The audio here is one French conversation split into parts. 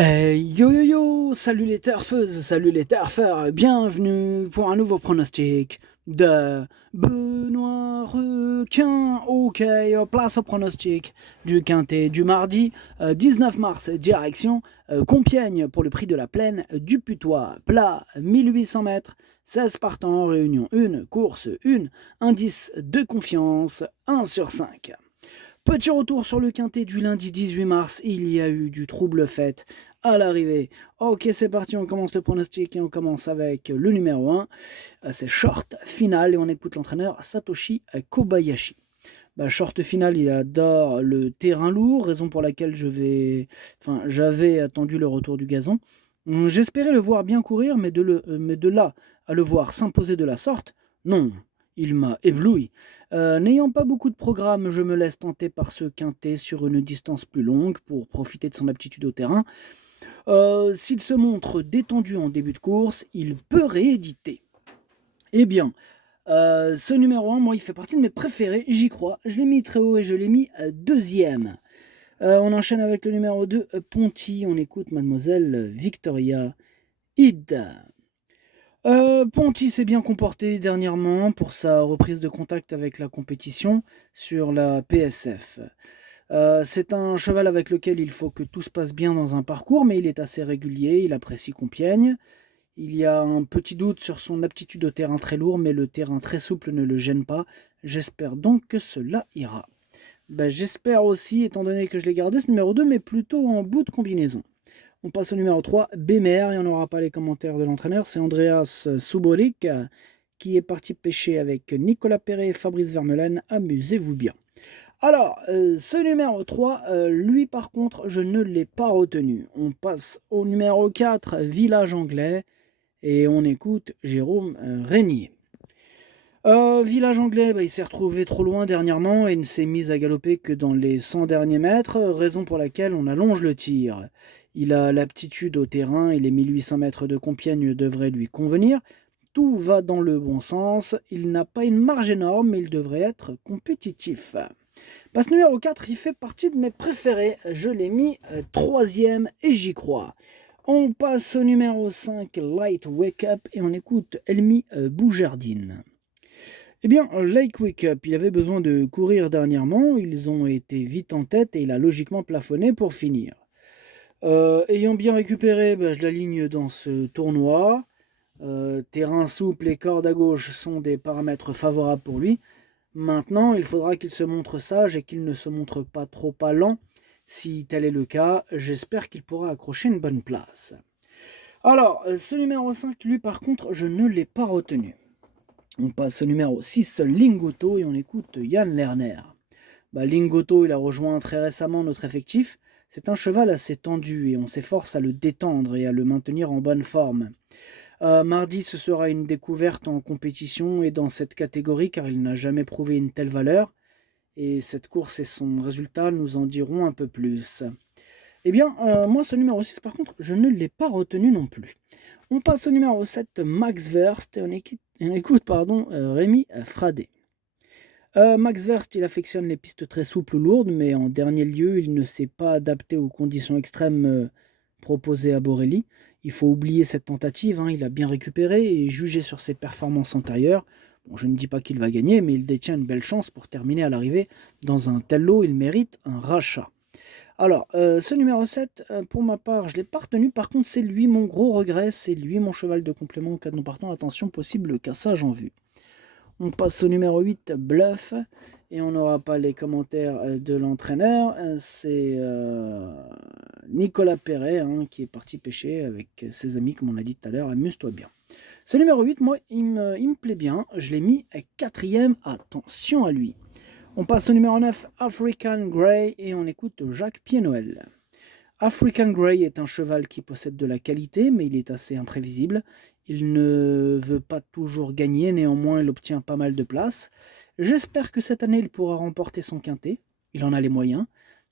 Yo yo yo, salut les turfeuses, salut les turfeurs, bienvenue pour un nouveau pronostic de Benoît Requin. Ok, place au pronostic du quintet du mardi 19 mars, direction Compiègne pour le prix de la plaine du Putois. Plat 1800 mètres, 16 partants en réunion 1, course 1, indice de confiance 1 sur 5. Petit retour sur le quintet du lundi 18 mars, il y a eu du trouble fait à l'arrivée. Ok, c'est parti, on commence le pronostic et on commence avec le numéro 1. C'est short final et on écoute l'entraîneur Satoshi Kobayashi. Short final, il adore le terrain lourd, raison pour laquelle j'avais attendu le retour du gazon. J'espérais le voir bien courir, mais de là à le voir s'imposer de la sorte, non, il m'a ébloui. N'ayant pas beaucoup de programme, je me laisse tenter par ce quintet sur une distance plus longue pour profiter de son aptitude au terrain. S'il se montre détendu en début de course, il peut rééditer. Eh bien, ce numéro 1, moi, il fait partie de mes préférés, j'y crois. Je l'ai mis très haut et je l'ai mis deuxième. On enchaîne avec le numéro 2, Ponty. On écoute Mademoiselle Victoria Id. Ponty s'est bien comporté dernièrement pour sa reprise de contact avec la compétition sur la PSF. C'est un cheval avec lequel il faut que tout se passe bien dans un parcours, mais il est assez régulier, il apprécie Compiègne. Il y a un petit doute sur son aptitude au terrain très lourd, mais le terrain très souple ne le gêne pas. J'espère donc que cela ira. J'espère aussi, étant donné que je l'ai gardé, ce numéro 2, mais plutôt en bout de combinaison. On passe au numéro 3, Bémer, et on n'aura pas les commentaires de l'entraîneur, c'est Andreas Subolik qui est parti pêcher avec Nicolas Perret et Fabrice Vermeulen. Amusez-vous bien. Alors, ce numéro 3, lui par contre, je ne l'ai pas retenu. On passe au numéro 4, Village Anglais, et on écoute Jérôme Régnier. Village Anglais, il s'est retrouvé trop loin dernièrement et ne s'est mis à galoper que dans les 100 derniers mètres, raison pour laquelle on allonge le tir. Il a l'aptitude au terrain et les 1800 mètres de Compiègne devraient lui convenir. Tout va dans le bon sens, il n'a pas une marge énorme, mais il devrait être compétitif. Ce numéro 4, il fait partie de mes préférés, je l'ai mis troisième et j'y crois. On passe au numéro 5, Light Wake Up, et on écoute Elmi Boujardine. Eh bien, Lake Wake Up, il avait besoin de courir dernièrement, ils ont été vite en tête et il a logiquement plafonné pour finir. Ayant bien récupéré, je l'aligne dans ce tournoi. Terrain souple et corde à gauche sont des paramètres favorables pour lui. Maintenant, il faudra qu'il se montre sage et qu'il ne se montre pas trop allant. Si tel est le cas, j'espère qu'il pourra accrocher une bonne place. Alors, ce numéro 5, lui par contre, je ne l'ai pas retenu. On passe au numéro 6, Lingotto, et on écoute Yann Lerner. Lingotto, il a rejoint très récemment notre effectif. C'est un cheval assez tendu et on s'efforce à le détendre et à le maintenir en bonne forme. Mardi, ce sera une découverte en compétition et dans cette catégorie car il n'a jamais prouvé une telle valeur. Et cette course et son résultat nous en diront un peu plus. Eh bien, moi, ce numéro 6, par contre, je ne l'ai pas retenu non plus. On passe au numéro 7, Max Verst, et on écoute Rémi Fradet. Max Verst, il affectionne les pistes très souples ou lourdes, mais en dernier lieu, il ne s'est pas adapté aux conditions extrêmes proposées à Borelli. Il faut oublier cette tentative, il a bien récupéré et jugé sur ses performances antérieures. Bon, je ne dis pas qu'il va gagner, mais il détient une belle chance pour terminer à l'arrivée. Dans un tel lot, il mérite un rachat. Alors, ce numéro 7, pour ma part, je ne l'ai pas retenu. Par contre, c'est lui mon gros regret, c'est lui mon cheval de complément au cas de non partant. Attention, possible cassage en vue. On passe au numéro 8, Bluff, et on n'aura pas les commentaires de l'entraîneur. C'est Nicolas Perret qui est parti pêcher avec ses amis, comme on a dit tout à l'heure. Amuse-toi bien. Ce numéro 8, moi, il me plaît bien. Je l'ai mis à quatrième. Attention à lui. On passe au numéro 9, African Grey, et on écoute Jacques Pied-Noël. African Grey est un cheval qui possède de la qualité, mais il est assez imprévisible. Il ne veut pas toujours gagner, néanmoins il obtient pas mal de places. J'espère que cette année il pourra remporter son quintet. Il en a les moyens.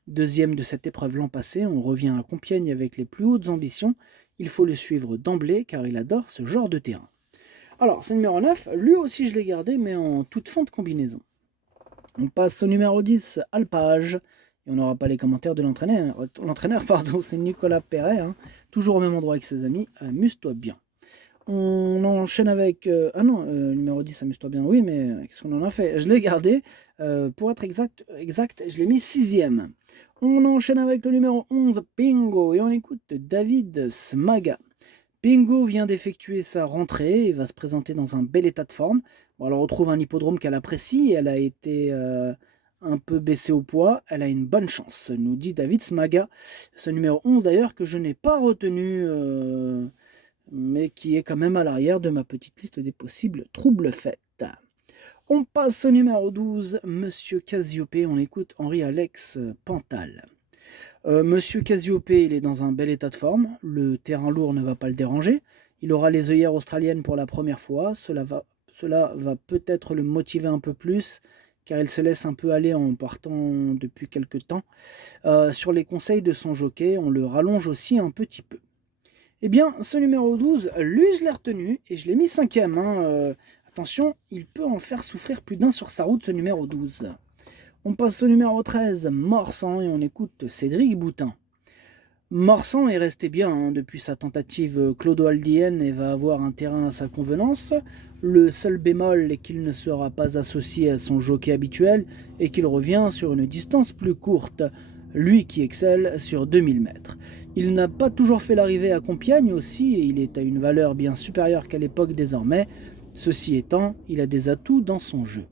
Deuxième de cette épreuve l'an passé, on revient à Compiègne avec les plus hautes ambitions. Il faut le suivre d'emblée car il adore ce genre de terrain. Alors, ce numéro 9, lui aussi je l'ai gardé, mais en toute fin de combinaison. On passe au numéro 10, Alpage, Et on n'aura pas les commentaires de l'entraîneur. L'entraîneur, pardon, c'est Nicolas Perret, hein, toujours au même endroit avec ses amis. Amuse-toi bien. On enchaîne avec... ah non, numéro 10, amuse-toi bien, oui, mais qu'est-ce qu'on en a fait? Je l'ai gardé. Pour être exact, je l'ai mis 6e. On enchaîne avec le numéro 11, Pingo, et on écoute David Smaga. Pingo vient d'effectuer sa rentrée et va se présenter dans un bel état de forme. Bon, alors on retrouve un hippodrome qu'elle apprécie, elle a été un peu baissée au poids, elle a une bonne chance, nous dit David Smaga. Ce numéro 11 d'ailleurs que je n'ai pas retenu, mais qui est quand même à l'arrière de ma petite liste des possibles troubles faits. On passe au numéro 12, Monsieur Cassiopée, on écoute Henri-Alex Pantal. Monsieur Cassiopée, il est dans un bel état de forme, le terrain lourd ne va pas le déranger, il aura les œillères australiennes pour la première fois, cela va peut-être le motiver un peu plus, car il se laisse un peu aller en partant depuis quelques temps. Sur les conseils de son jockey, on le rallonge aussi un petit peu. Eh bien, ce numéro 12, lui, je l'ai retenu et je l'ai mis 5e. Attention, il peut en faire souffrir plus d'un sur sa route, ce numéro 12. On passe au numéro 13, Morsan, et on écoute Cédric Boutin. Morsan est resté bien depuis sa tentative clodo-aldienne et va avoir un terrain à sa convenance. Le seul bémol est qu'il ne sera pas associé à son jockey habituel et qu'il revient sur une distance plus courte, lui qui excelle sur 2000 mètres. Il n'a pas toujours fait l'arrivée à Compiègne aussi et il est à une valeur bien supérieure qu'à l'époque désormais. Ceci étant, il a des atouts dans son jeu.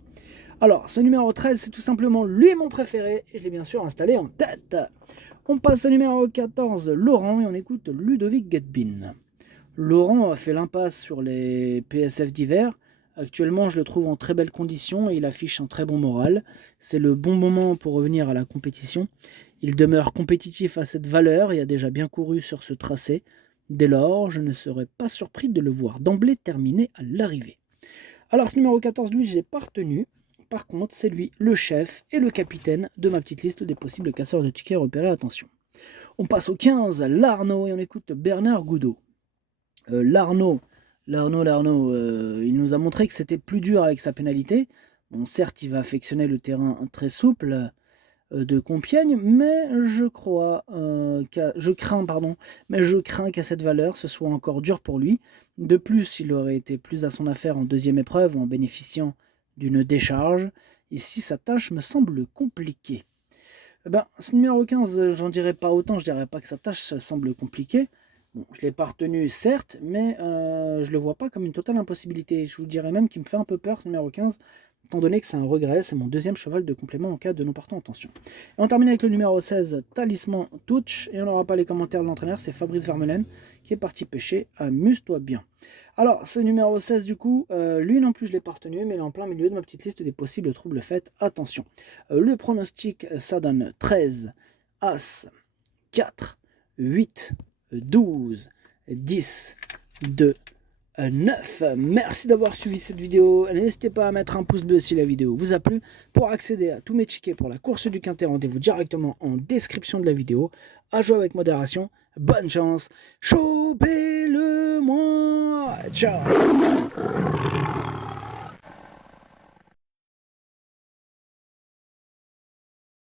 Alors, ce numéro 13, c'est tout simplement lui mon préféré, et je l'ai bien sûr installé en tête. On passe au numéro 14, Laurent, et on écoute Ludovic Guetbin. Laurent a fait l'impasse sur les PSF d'hiver. Actuellement, je le trouve en très belle condition et il affiche un très bon moral. C'est le bon moment pour revenir à la compétition. Il demeure compétitif à cette valeur et a déjà bien couru sur ce tracé. Dès lors, je ne serais pas surpris de le voir d'emblée terminer à l'arrivée. Alors, ce numéro 14, lui, je ne l'ai pas retenu. Par contre, c'est lui, le chef et le capitaine de ma petite liste des possibles casseurs de tickets repérés. Attention. On passe au 15, l'Arnaud, et on écoute Bernard Goudot. L'Arnaud, il nous a montré que c'était plus dur avec sa pénalité. Bon, certes, il va affectionner le terrain très souple de Compiègne, mais je crains qu'à cette valeur, ce soit encore dur pour lui. De plus, il aurait été plus à son affaire en deuxième épreuve en bénéficiant d'une décharge. Ici, sa tâche me semble compliquée. Ce numéro 15, j'en dirais pas autant, je dirais pas que sa tâche semble compliquée. Bon, je ne l'ai pas retenu, certes, mais je le vois pas comme une totale impossibilité. Je vous dirais même qu'il me fait un peu peur, ce numéro 15, étant donné que c'est un regret, c'est mon deuxième cheval de complément en cas de non partant en tension. Et on termine avec le numéro 16, Talisman Touch, et on n'aura pas les commentaires de l'entraîneur, c'est Fabrice Vermeulen, qui est parti pêcher, amuse-toi bien. Alors, ce numéro 16, du coup, lui non plus je l'ai pas retenu, mais il est en plein milieu de ma petite liste des possibles troubles faits, attention. Le pronostic, ça donne 13, As, 4, 8, 12, 10, 2, 9. Merci d'avoir suivi cette vidéo. N'hésitez pas à mettre un pouce bleu si la vidéo vous a plu. Pour accéder à tous mes tickets pour la course du Quintet, rendez-vous directement en description de la vidéo. À jouer avec modération. Bonne chance. Chopez-le-moi. Ciao.